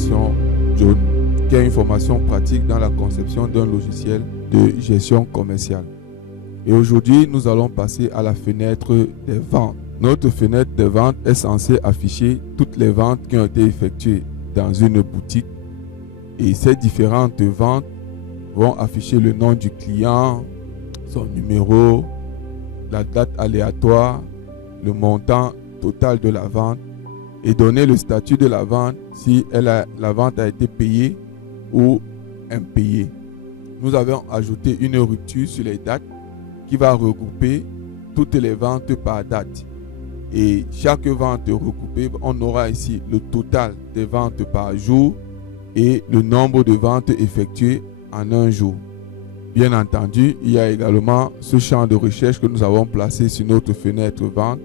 formation John, qui est une formation pratique dans la conception d'un logiciel de gestion commerciale. Et aujourd'hui, nous allons passer à la fenêtre des ventes. Notre fenêtre des ventes est censée afficher toutes les ventes qui ont été effectuées dans une boutique. Et ces différentes ventes vont afficher le nom du client, son numéro, la date aléatoire, le montant total de la vente et donner le statut de la vente si la vente a été payée ou impayée. Nous avons ajouté une rupture sur les dates qui va regrouper toutes les ventes par date. Et chaque vente regroupée, on aura ici le total des ventes par jour et le nombre de ventes effectuées en un jour. Bien entendu, il y a également ce champ de recherche que nous avons placé sur notre fenêtre vente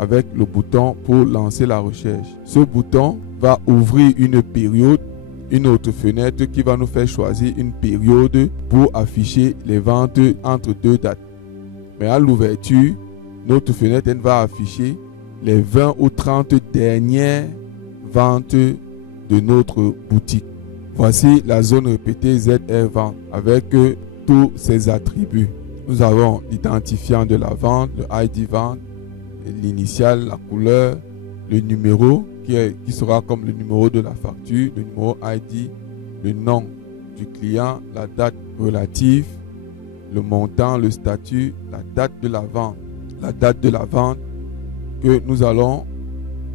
avec le bouton pour lancer la recherche. Ce bouton va ouvrir une période, une autre fenêtre qui va nous faire choisir une période pour afficher les ventes entre deux dates. Mais à l'ouverture, notre fenêtre va afficher les 20 ou 30 dernières ventes de notre boutique. Voici la zone répétée ZR Vente avec tous ses attributs. Nous avons l'identifiant de la vente, le ID vente, l'initiale, la couleur, le numéro qui sera comme le numéro de la facture, le numéro ID, le nom du client, la date relative, le montant, le statut, la date de la vente. La date de la vente que nous allons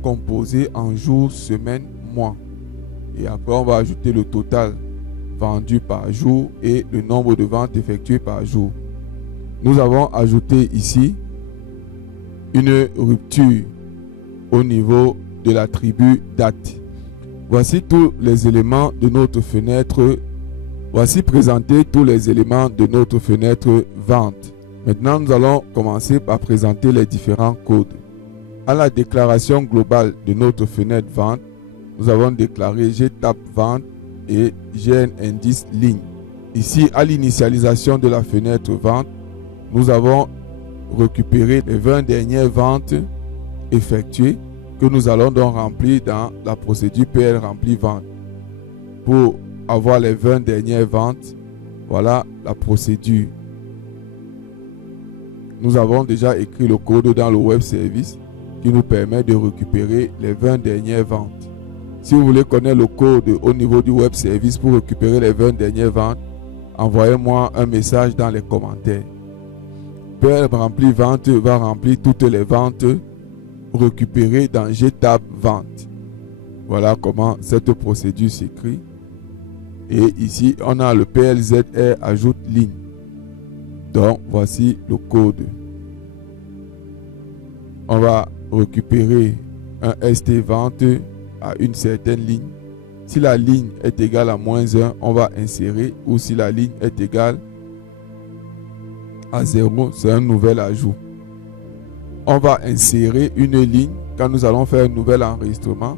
composer en jours, semaines, mois. Et après, on va ajouter le total vendu par jour et le nombre de ventes effectuées par jour. Nous avons ajouté ici une rupture au niveau de l'attribut date. Voici tous les éléments de notre fenêtre. Voici présentés tous les éléments de notre fenêtre vente. Maintenant, nous allons commencer par présenter les différents codes. À la déclaration globale de notre fenêtre vente, nous avons déclaré GTAP vente et GN indice ligne. Ici, à l'initialisation de la fenêtre vente, nous avons récupéré les 20 dernières ventes effectuées que nous allons donc remplir dans la procédure PL rempli vente. Pour avoir les 20 dernières ventes, voilà la procédure. Nous avons déjà écrit le code dans le web service qui nous permet de récupérer les 20 dernières ventes. Si vous voulez connaître le code au niveau du web service pour récupérer les 20 dernières ventes, envoyez-moi un message dans les commentaires. PL rempli vente va remplir toutes les ventes récupérées dans GTAP vente. Voilà comment cette procédure s'écrit. Et ici, on a le PLZR ajoute ligne. Donc, voici le code. On va récupérer un ST vente à une certaine ligne. Si la ligne est égale à -1, on va insérer, ou si la ligne est égale à 0, c'est un nouvel ajout. On va insérer une ligne quand nous allons faire un nouvel enregistrement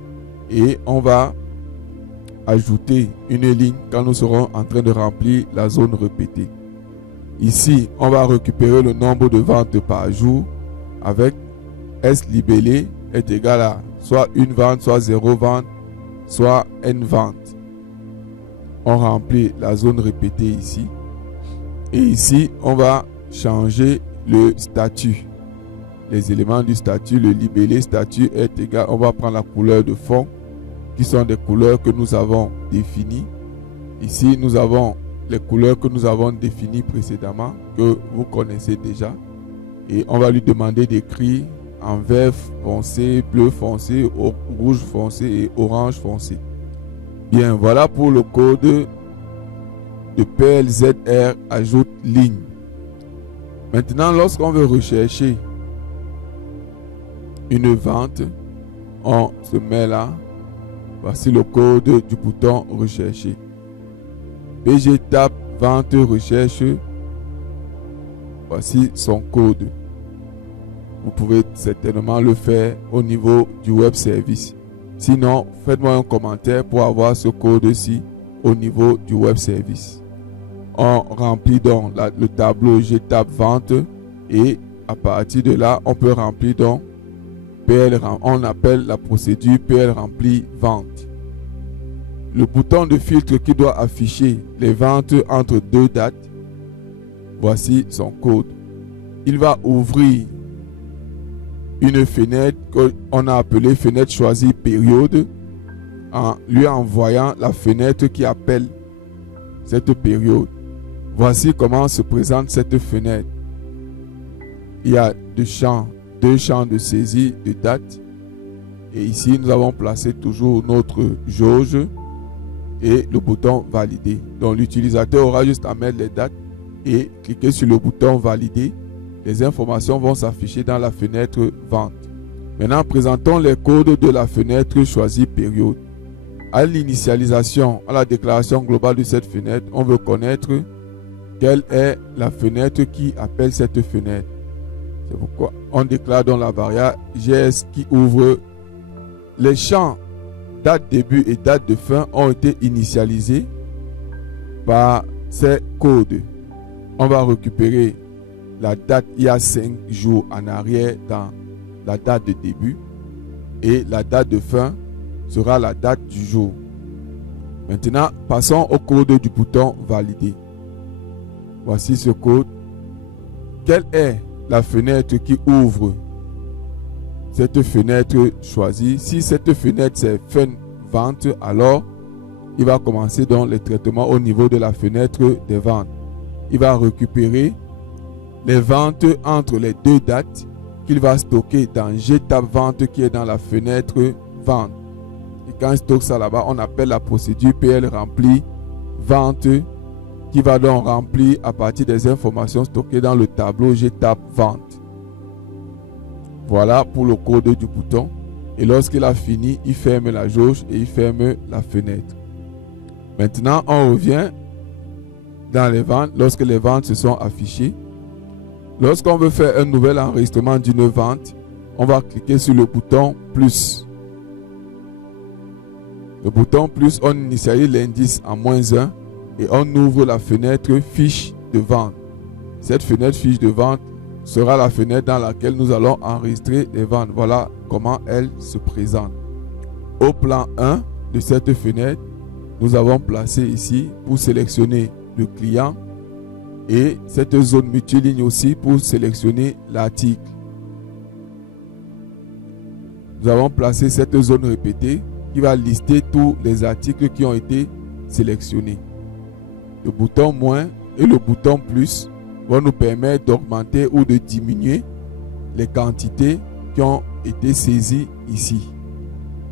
et on va ajouter une ligne quand nous serons en train de remplir la zone répétée. Ici, on va récupérer le nombre de ventes par jour avec S libellé est égal à soit une vente, soit 0 vente, soit N vente. On remplit la zone répétée ici. Et ici, on va changer le statut. Les éléments du statut, le libellé statut est égal. On va prendre la couleur de fond qui sont des couleurs que nous avons définies. Ici, nous avons les couleurs que nous avons définies précédemment, que vous connaissez déjà. Et on va lui demander d'écrire en vert foncé, bleu foncé, rouge foncé et orange foncé. Bien, voilà pour le code de PLZR ajoute ligne. Maintenant, lorsqu'on veut rechercher une vente, on se met là. Voici le code du bouton rechercher. PGTAP vente recherche. Voici son code. Vous pouvez certainement le faire au niveau du web service. Sinon, faites-moi un commentaire pour avoir ce code-ci au niveau du web service. On remplit donc le tableau GTAP vente et à partir de là, on peut remplir donc on appelle la procédure PL rempli vente. le bouton de filtre qui doit afficher les ventes entre deux dates. Voici son code. Il va ouvrir une fenêtre qu'on a appelée fenêtre choisie période en lui envoyant la fenêtre qui appelle cette période. Voici comment se présente cette fenêtre. Il y a deux champs de saisie de date. Et ici, nous avons placé toujours notre jauge et le bouton valider. Donc, l'utilisateur aura juste à mettre les dates et cliquer sur le bouton valider. Les informations vont s'afficher dans la fenêtre vente. Maintenant, présentons les codes de la fenêtre choisie période. À l'initialisation, à la déclaration globale de cette fenêtre, on veut connaître quelle est la fenêtre qui appelle cette fenêtre. C'est pourquoi on déclare dans la variable GS qui ouvre. Les champs date début et date de fin ont été initialisés par ces codes. On va récupérer la date il y a 5 jours en arrière dans la date de début et la date de fin sera la date du jour. Maintenant, passons au code du bouton valider. Voici ce code. Quelle est la fenêtre qui ouvre cette fenêtre choisie? Si cette fenêtre c'est fin vente, alors il va commencer dans les traitements au niveau de la fenêtre des ventes. Il va récupérer les ventes entre les deux dates qu'il va stocker dans GTab vente qui est dans la fenêtre vente. Et quand il stocke ça là-bas, on appelle la procédure PL rempli vente qui va donc remplir à partir des informations stockées dans le tableau GTab vente. Voilà pour le code du bouton. Et lorsqu'il a fini, il ferme la jauge et il ferme la fenêtre. Maintenant, on revient dans les ventes lorsque les ventes se sont affichées. Lorsqu'on veut faire un nouvel enregistrement d'une vente, on va cliquer sur le bouton plus. Le bouton plus, on initialise l'indice en -1 et on ouvre la fenêtre fiche de vente. Cette fenêtre fiche de vente sera la fenêtre dans laquelle nous allons enregistrer les ventes. Voilà comment elle se présente. Au plan 1 de cette fenêtre, nous avons placé ici pour sélectionner le client et cette zone multiligne aussi pour sélectionner l'article. Nous avons placé cette zone répétée qui va lister tous les articles qui ont été sélectionnés. Le bouton moins et le bouton plus vont nous permettre d'augmenter ou de diminuer les quantités qui ont été saisies ici.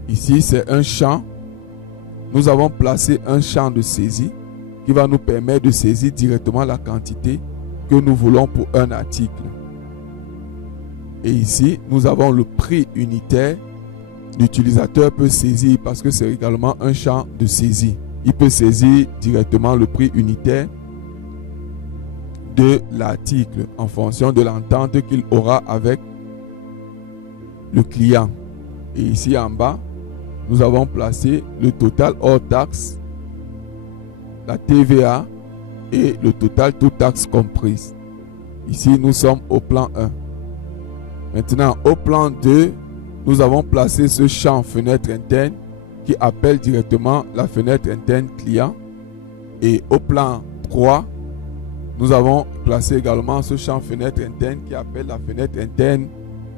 Ici, c'est un champ. Nous avons placé un champ de saisie qui va nous permettre de saisir directement la quantité que nous voulons pour un article. Et ici, nous avons le prix unitaire. L'utilisateur peut saisir parce que c'est également un champ de saisie. Il peut saisir directement le prix unitaire de l'article en fonction de l'entente qu'il aura avec le client. Et ici en bas, nous avons placé le total hors taxe, la TVA et le total toute taxe comprise. Ici, nous sommes au plan 1. Maintenant, au plan 2, nous avons placé ce champ fenêtre interne qui appelle directement la fenêtre interne client. Et au plan 3, nous avons placé également ce champ fenêtre interne qui appelle la fenêtre interne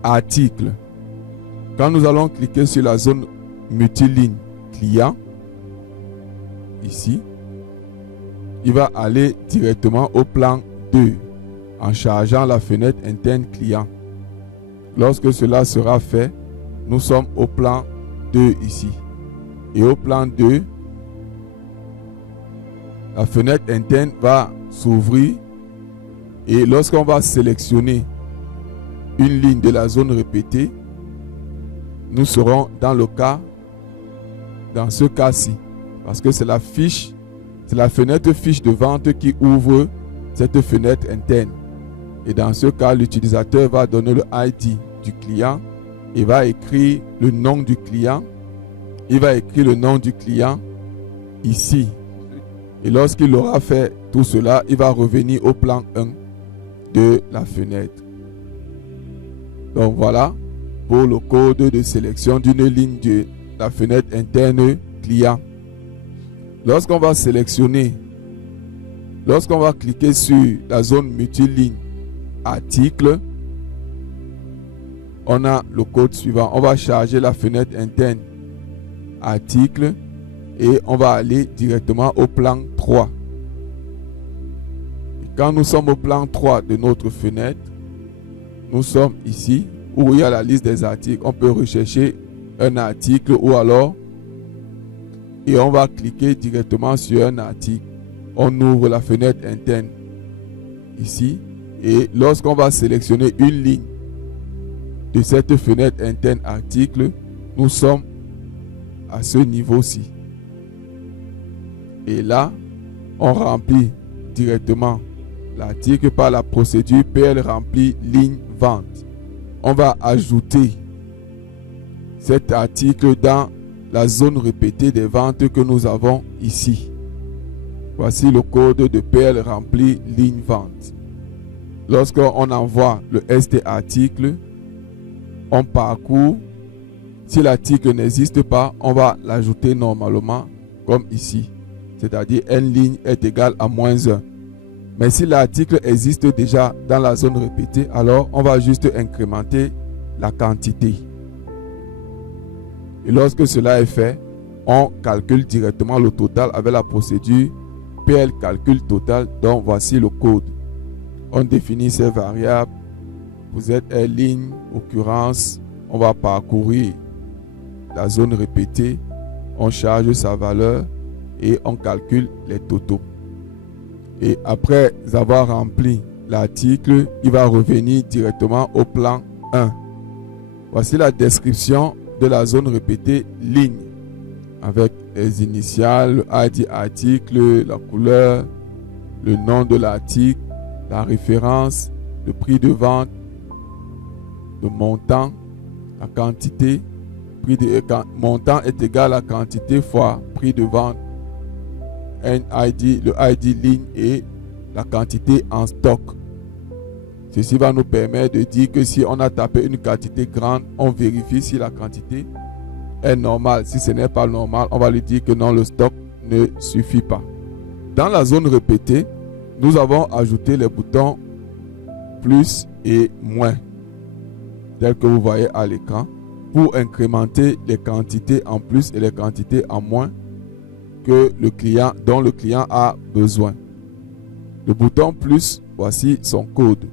article. Quand nous allons cliquer sur la zone multiligne client, ici, il va aller directement au plan 2 en chargeant la fenêtre interne client. Lorsque cela sera fait, nous sommes au plan 2 ici. Et au plan 2, la fenêtre interne va s'ouvrir et lorsqu'on va sélectionner une ligne de la zone répétée, nous serons dans ce cas-ci, parce que c'est la fenêtre fiche de vente qui ouvre cette fenêtre interne. Et dans ce cas, l'utilisateur va donner le ID du client et va écrire le nom du client. Il va écrire le nom du client ici. Et lorsqu'il aura fait tout cela, il va revenir au plan 1 de la fenêtre. Donc voilà pour le code de sélection d'une ligne de la fenêtre interne client. Lorsqu'on va sélectionner, lorsqu'on va cliquer sur la zone multiligne article, on a le code suivant. On va charger la fenêtre interne article et on va aller directement au plan 3. Et quand nous sommes au plan 3 de notre fenêtre, nous sommes ici où il y a la liste des articles. On peut rechercher un article ou alors et on va cliquer directement sur un article. On ouvre la fenêtre interne ici et lorsqu'on va sélectionner une ligne de cette fenêtre interne article, nous sommes à ce niveau-ci. Et là, on remplit directement l'article par la procédure PL remplit ligne vente. On va ajouter cet article dans la zone répétée des ventes que nous avons ici. Voici le code de PL remplit ligne vente. Lorsqu'on envoie le ST article, on parcourt. Si l'article n'existe pas, on va l'ajouter normalement comme ici. C'est-à-dire N ligne est égale à -1. Mais si l'article existe déjà dans la zone répétée, alors on va juste incrémenter la quantité. Et lorsque cela est fait, on calcule directement le total avec la procédure PL calcul total. Donc voici le code. On définit ces variables. Vous êtes N ligne, occurrence, on va parcourir la zone répétée, on charge sa valeur et on calcule les totaux. Et après avoir rempli l'article, il va revenir directement au plan 1. Voici la description de la zone répétée ligne avec les initiales, le ID article, la couleur, le nom de l'article, la référence, le prix de vente, le montant, la quantité. Montant est égal à quantité fois prix de vente, NID, le ID ligne et la quantité en stock. Ceci va nous permettre de dire que si on a tapé une quantité grande, on vérifie si la quantité est normale. Si ce n'est pas normal, on va lui dire que non, le stock ne suffit pas. Dans la zone répétée, nous avons ajouté les boutons plus et moins, tels que vous voyez à l'écran, pour incrémenter les quantités en plus et les quantités en moins dont le client a besoin. Le bouton plus, voici son code.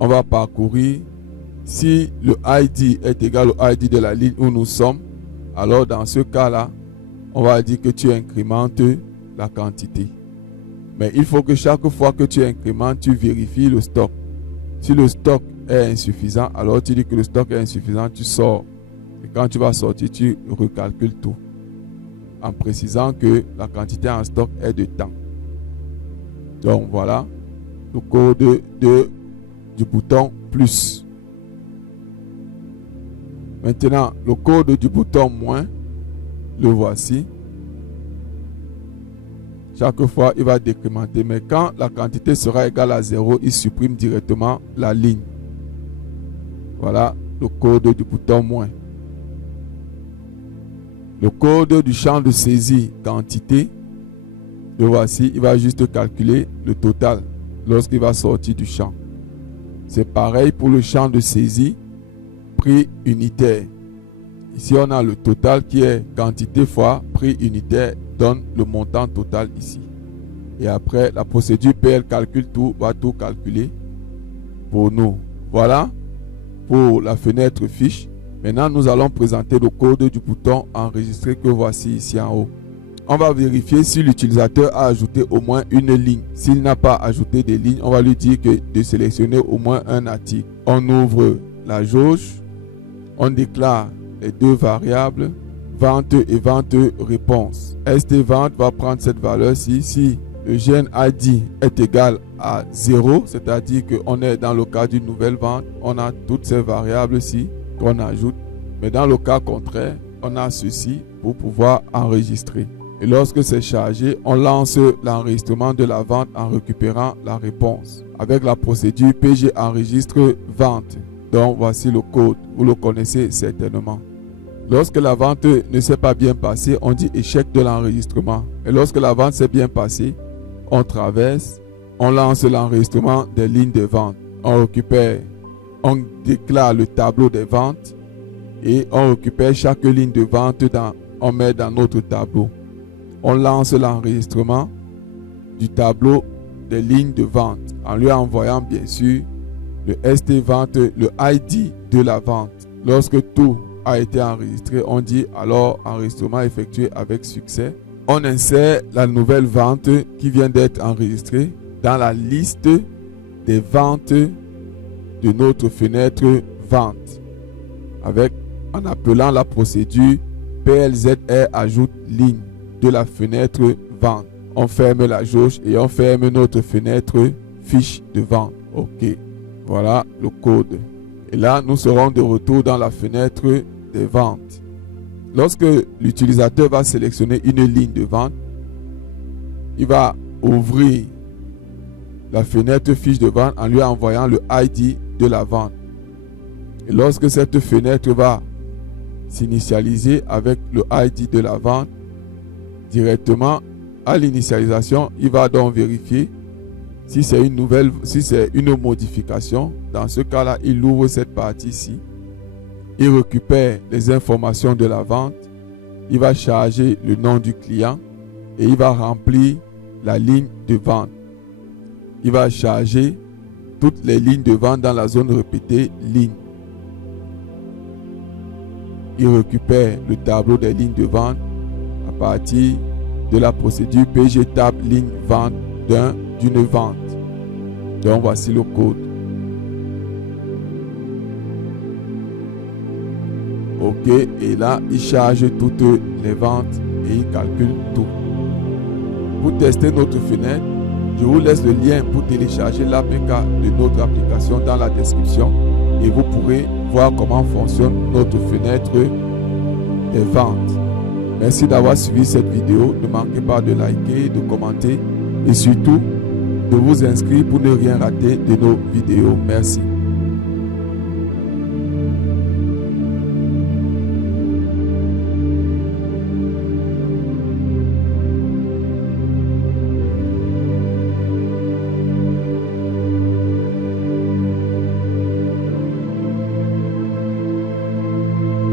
On va parcourir. Si le ID est égal au ID de la ligne où nous sommes, alors dans ce cas-là, on va dire que tu incrémentes la quantité. Mais il faut que chaque fois que tu incrémentes, tu vérifies le stock. Si le stock est insuffisant, alors tu dis que le stock est insuffisant, tu sors. Et quand tu vas sortir, tu recalcules tout en précisant que la quantité en stock est de temps. Donc voilà le code du bouton plus. Maintenant, le code du bouton moins, le voici. Chaque fois, il va décrémenter. Mais quand la quantité sera égale à 0, il supprime directement la ligne. Voilà le code du bouton moins. Le code du champ de saisie quantité, le voici. Il va juste calculer le total lorsqu'il va sortir du champ. C'est pareil pour le champ de saisie prix unitaire. Ici, on a le total qui est quantité fois prix unitaire donne le montant total ici. Et après, la procédure PL calcule tout, va tout calculer pour nous. Voilà pour la fenêtre fiche. Maintenant, nous allons présenter le code du bouton enregistrer que voici ici en haut. On va vérifier si l'utilisateur a ajouté au moins une ligne. S'il n'a pas ajouté de ligne, on va lui dire de sélectionner au moins un article. On ouvre la jauge. On déclare les deux variables, vente et vente réponse. ST vente va prendre cette valeur-ci. Si le GN ID est égal à 0, c'est-à-dire qu'on est dans le cas d'une nouvelle vente, on a toutes ces variables-ci qu'on ajoute. Mais dans le cas contraire, on a ceci pour pouvoir enregistrer. Et lorsque c'est chargé, on lance l'enregistrement de la vente en récupérant la réponse avec la procédure PG enregistre vente. Donc voici le code, vous le connaissez certainement. Lorsque la vente ne s'est pas bien passée, on dit échec de l'enregistrement. Et lorsque la vente s'est bien passée, on traverse, on lance l'enregistrement des lignes de vente. On récupère, on déclare le tableau des ventes et on récupère chaque ligne de vente, on met dans notre tableau. On lance l'enregistrement du tableau des lignes de vente en lui envoyant bien sûr le ST vente, le ID de la vente. Lorsque tout a été enregistré, on dit alors enregistrement effectué avec succès. On insère la nouvelle vente qui vient d'être enregistrée dans la liste des ventes de notre fenêtre vente en appelant la procédure PLZR ajoute ligne de la fenêtre vente. On ferme la jauge et on ferme notre fenêtre fiche de vente. OK. Voilà le code. Et là, nous serons de retour dans la fenêtre des ventes. Lorsque l'utilisateur va sélectionner une ligne de vente, il va ouvrir la fenêtre fiche de vente en lui envoyant le ID de la vente. Et lorsque cette fenêtre va s'initialiser avec le ID de la vente, directement à l'initialisation, il va donc vérifier si c'est une modification. Dans ce cas-là, il ouvre cette partie-ci. Il récupère les informations de la vente. Il va charger le nom du client et il va remplir la ligne de vente. Il va charger toutes les lignes de vente dans la zone répétée ligne. Il récupère le tableau des lignes de vente à partir de la procédure PG tab ligne vente d'une vente. Donc voici le code. OK, et là il charge toutes les ventes et il calcule tout. Pour tester notre fenêtre, je vous laisse le lien pour télécharger l'APK de notre application dans la description et vous pourrez voir comment fonctionne notre fenêtre des ventes. Merci d'avoir suivi cette vidéo. Ne manquez pas de liker, de commenter et surtout de vous inscrire pour ne rien rater de nos vidéos. Merci.